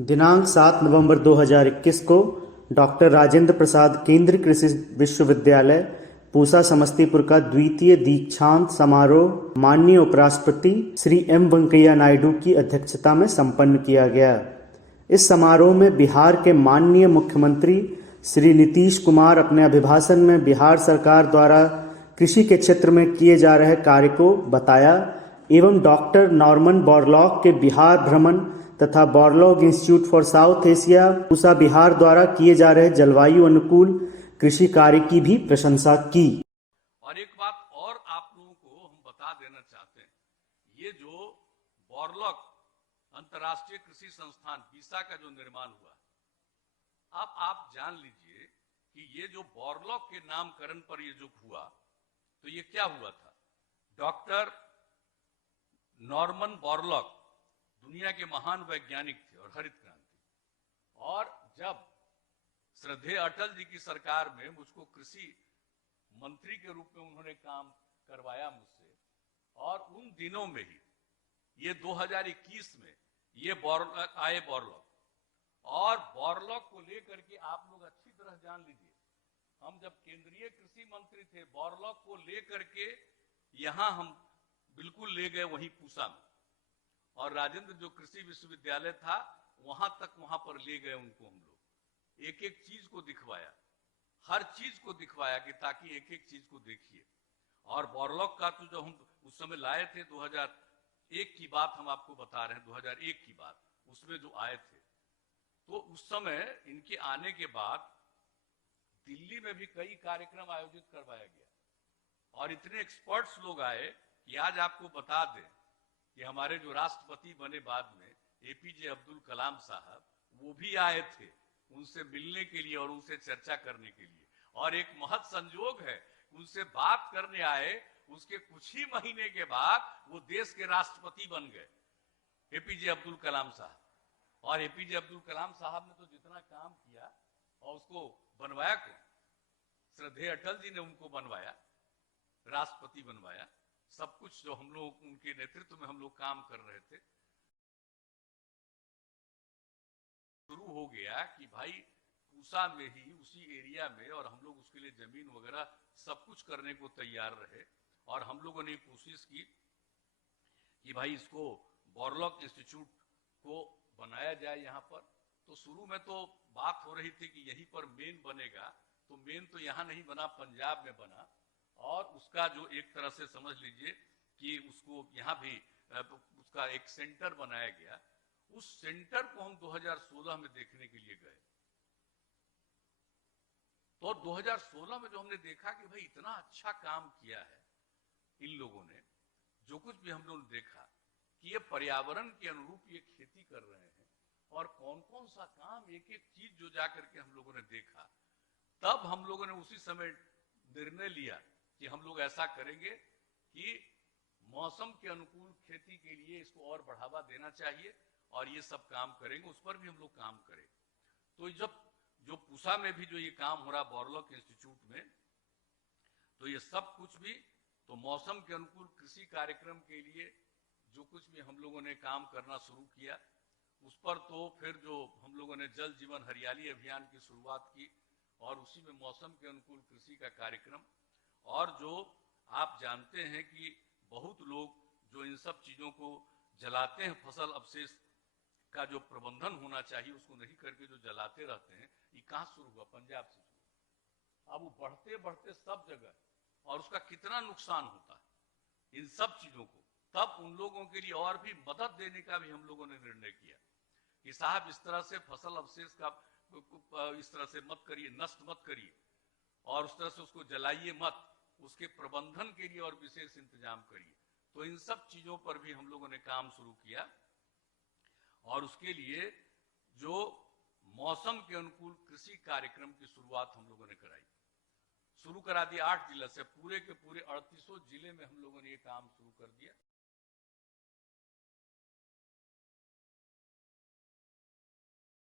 दिनांक 7 नवंबर 2021 को डॉक्टर राजेंद्र प्रसाद केंद्रीय कृषि विश्वविद्यालय पूसा समस्तीपुर का द्वितीय दीक्षांत समारोह माननीय उपराष्ट्रपति श्री एम वेंकैया नायडू की अध्यक्षता में संपन्न किया गया। इस समारोह में बिहार के माननीय मुख्यमंत्री श्री नीतीश कुमार अपने अभिभाषण में बिहार सरकार द्वारा कृषि के क्षेत्र में किए जा रहे कार्य को बताया एवं डॉक्टर नॉर्मन बोरलॉग के बिहार भ्रमण तथा Borlaug institute for south Asia Pusa Bihar द्वारा किए जा रहे जलवायु अनुकूल कृषि कार्य की भी प्रशंसा की। और एक बात और आप लोगों को हम बता देना चाहते हैं, ये जो बोरलॉग अंतर्राष्ट्रीय कृषि संस्थान बीसा का जो निर्माण हुआ, अब आप जान लीजिए कि ये जो बोरलॉग के नामकरण पर ये जो हुआ, तो ये क्या हुआ था। डॉक्टर नॉर्मन बोरलॉग दुनिया के महान वैज्ञानिक थे और हरित क्रांति, और जब श्रद्धेय अटल जी की सरकार में मुझको कृषि मंत्री के रूप में उन्होंने काम करवाया मुझसे, और उन दिनों में ही ये 2021 में ये बोरलॉग और बोरलॉग को लेकर के आप लोग अच्छी तरह जान लीजिए, हम जब केंद्रीय कृषि मंत्री थे बोरलॉग को लेकर के यहां हम बिल्कुल ले गए वहीं पूसा में, और राजेंद्र जो कृषि विश्वविद्यालय था वहां तक वहां पर ले गए उनको, हम लोग एक एक चीज को दिखवाया, हर चीज को दिखवाया कि ताकि एक एक चीज को देखिए। और बोरलॉग का तो जो हम उस समय लाए थे 2001 की बात हम आपको बता रहे हैं, 2001 की बात, उसमें जो आए थे, तो उस समय इनके आने के बाद दिल्ली में भी कई कार्यक्रम आयोजित करवाया गया और इतने एक्सपर्ट्स लोग आए कि आज आपको बता दें कि हमारे जो राष्ट्रपति बने बाद में एपीजे अब्दुल कलाम साहब, वो भी आए थे उनसे मिलने के लिए और उनसे चर्चा करने के लिए। और एक महत संयोग है, उनसे बात करने आए, उसके कुछ ही महीने के बाद वो देश के राष्ट्रपति बन गए, एपीजे अब्दुल कलाम साहब। और एपीजे अब्दुल कलाम साहब ने तो जितना काम किया, और उसको बनवाया को श्रद्धेय अटल जी ने उनको बनवाया, राष्ट्रपति बनवाया, सब कुछ जो हम लोग उनके नेतृत्व में हम लोग काम कर रहे थे। शुरू हो गया कि भाई पूसा में ही उसी एरिया में, और हम लोग उसके लिए जमीन वगैरह सब कुछ करने को तैयार रहे, और हम लोगों ने कोशिश की कि भाई इसको बोरलॉग इंस्टीट्यूट को बनाया जाए यहाँ पर। तो शुरू में तो बात हो रही थी कि यहीं पर मेन बनेगा, तो मेन तो यहाँ नहीं बना, पंजाब में बना, और उसका जो एक तरह से समझ लीजिए कि उसको यहाँ भी उसका एक सेंटर बनाया गया। उस सेंटर को हम 2016 में देखने के लिए गए, तो 2016 में जो हमने देखा कि भाई इतना अच्छा काम किया है इन लोगों ने, जो कुछ भी हम लोगों ने देखा कि ये पर्यावरण के अनुरूप ये खेती कर रहे हैं, और कौन कौन सा काम, एक एक चीज जो जाकर के हम लोगों ने देखा, तब हम लोगों ने उसी समय निर्णय लिया कि हम लोग ऐसा करेंगे कि मौसम के अनुकूल खेती के लिए इसको और बढ़ावा देना चाहिए, और ये सब काम करेंगे, उस पर भी हम लोग काम करें। तो जब जो पूसा में भी जो ये काम हो रहा बोरलॉग इंस्टीट्यूट में, तो ये सब कुछ भी तो मौसम के अनुकूल कृषि कार्यक्रम के लिए जो कुछ भी हम लोगों ने काम करना शुरू किया, उस पर तो फिर जो हम लोगों ने जल जीवन हरियाली अभियान की शुरुआत की, और उसी में मौसम के अनुकूल कृषि का कार्यक्रम। और जो आप जानते हैं कि बहुत लोग जो इन सब चीजों को जलाते हैं, फसल अवशेष का जो प्रबंधन होना चाहिए उसको नहीं करके जो जलाते रहते हैं, ये कहां शुरू हुआ, पंजाब से शुरू। अब वो बढ़ते बढ़ते सब जगह, और उसका कितना नुकसान होता है इन सब चीजों को, तब उन लोगों के लिए और भी मदद देने का भी हम लोगों ने निर्णय किया कि साहब इस तरह से फसल अवशेष का इस तरह से मत करिए, नष्ट मत करिए, और उस तरह से उसको जलाइए मत, उसके प्रबंधन के लिए और विशेष इंतजाम करिए। तो इन सब चीजों पर भी हम लोगों ने काम शुरू किया, और उसके लिए जो मौसम के अनुकूल कृषि कार्यक्रम की शुरुआत हम लोगों ने शुरू करा दिया। 8 जिला से पूरे के पूरे 3800 जिले में हम लोगों ने ये काम शुरू कर दिया।